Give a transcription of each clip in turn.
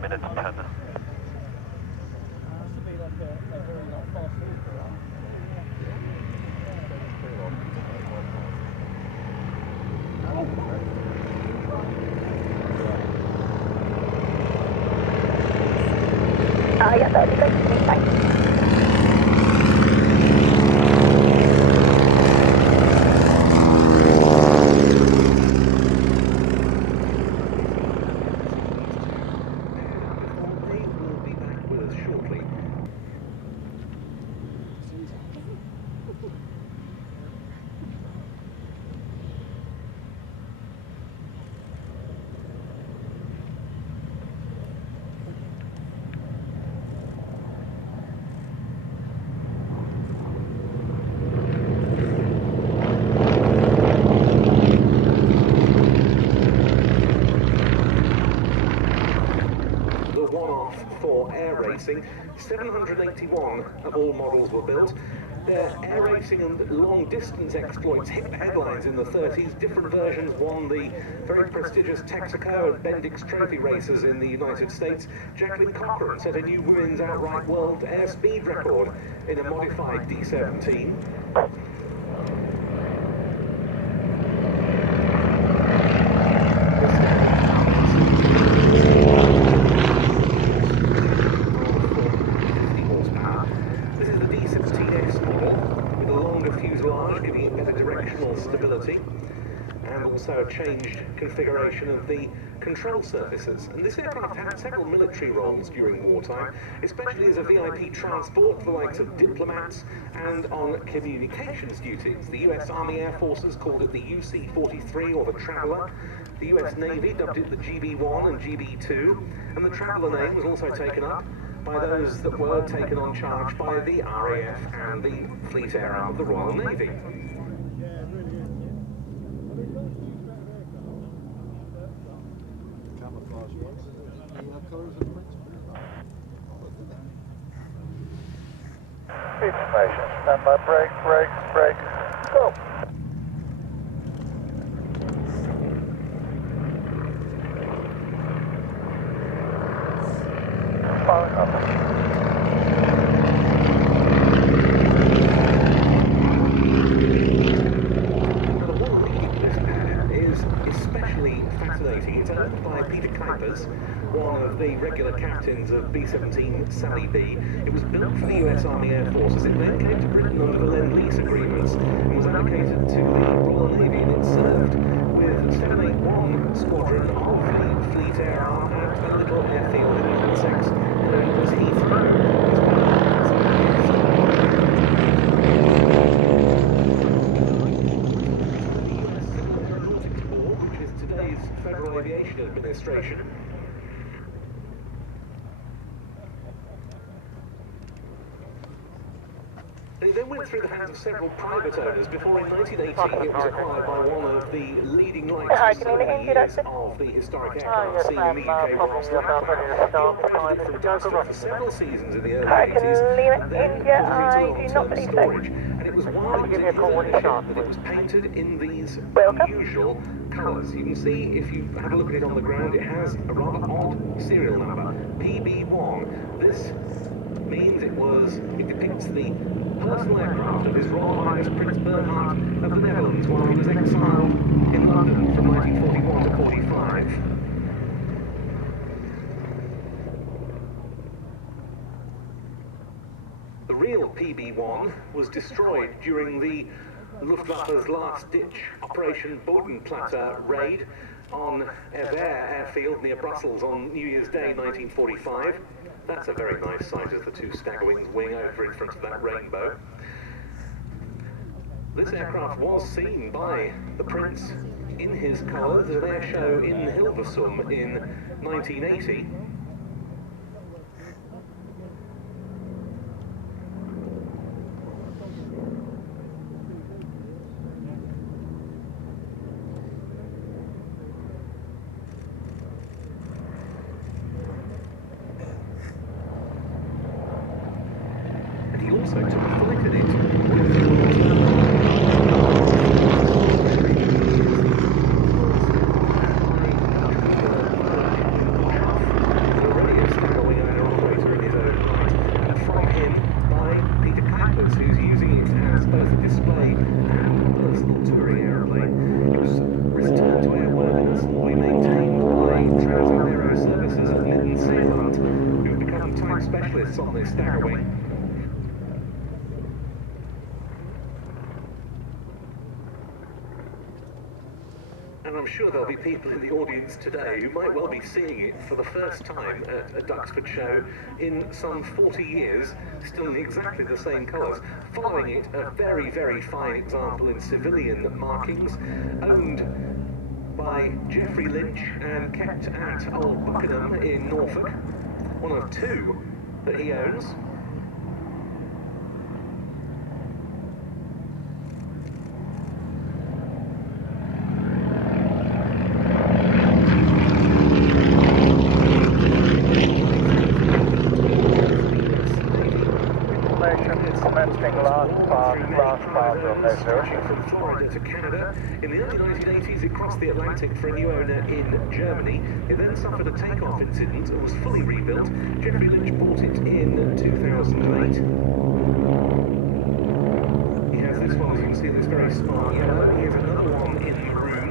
minutes 10. Yeah, that'd be great. Thanks. For air racing, 781 of all models were built. Their air racing and long-distance exploits hit headlines in the 30s. Different versions won the very prestigious Texaco and Bendix Trophy races in the United States. Jacqueline Cochran set a new women's outright world airspeed record in a modified D-17. Fuselage, giving it better directional stability, and also a changed configuration of the control surfaces. And this aircraft had several military roles during wartime, especially as a VIP transport for the likes of diplomats and on communications duties. The US Army Air Forces called it the UC-43 or the Traveller. The US Navy dubbed it the GB-1 and GB-2, and the Traveller name was also taken up by those that were taken on charge by the RAF and the Fleet Air Arm of the Royal Navy. Information, stand by, brake, go! Following up. It's owned by Peter Kuipers, one of the regular captains of B-17 Sally B. It was built for the US Army Air Forces. It then came to Britain under the Lend-Lease agreements and was allocated to the Royal Navy, and it served with 781 Squadron of the Fleet Air Arm at a little airfield in Middlesex known as Heathrow. Federal Aviation Administration. It then went through the hands of several private owners before in 1980 it was acquired by one of the leading lights of the historic aircraft scene in the UK, Ross Lachlan. He operated it from Duxford for several seasons in the early 80s, and then put it into long-term storage. And it was while it was in his ownership that it was painted in these unusual colours. You can see, if you have a look at it on the ground, it has a rather odd serial number, PB1. This means it depicts the personal aircraft of His Royal Highness Prince Bernhard of the Netherlands while he was exiled in London from 1941 to 45. The real PB1 was destroyed during the Luftwaffe's last-ditch Operation Bodenplatte raid on Evere airfield near Brussels on New Year's Day 1945. That's a very nice sight as the two Staggerwings wing over in front of that rainbow. This aircraft was seen by the Prince in his colours at an air show in Hilversum in 1980. He also took a flight in it. The tests on this Staggerwing. And I'm sure there'll be people in the audience today who might well be seeing it for the first time at a Duxford show in some 40 years, still in exactly the same colours. Following it, a very, very fine example in civilian markings, owned by Geoffrey Lynch and kept at Old Buckenham in Norfolk, one of two that he owns. From Florida to Canada. In the early 1980s, it crossed the Atlantic for a new owner in Germany. It then suffered a takeoff incident and was fully rebuilt. Geoffrey Lynch bought it in 2008. He has this one, as you can see, that's very smart yellow. He has another one in maroon.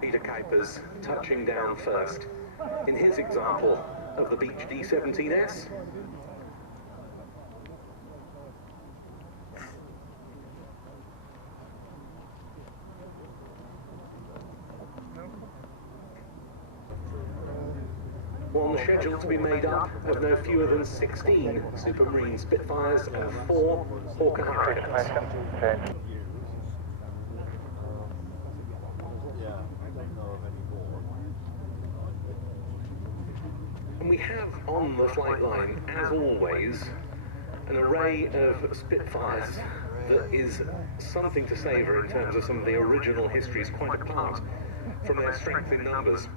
Peter Kuipers touching down first in his example of the Beech D17S. One scheduled to be made up of no fewer than 16 Supermarine Spitfires and 4 Hawker Hurricanes. And we have on the flight line, as always, an array of Spitfires that is something to savour in terms of some of the original histories, quite apart from their strength in numbers.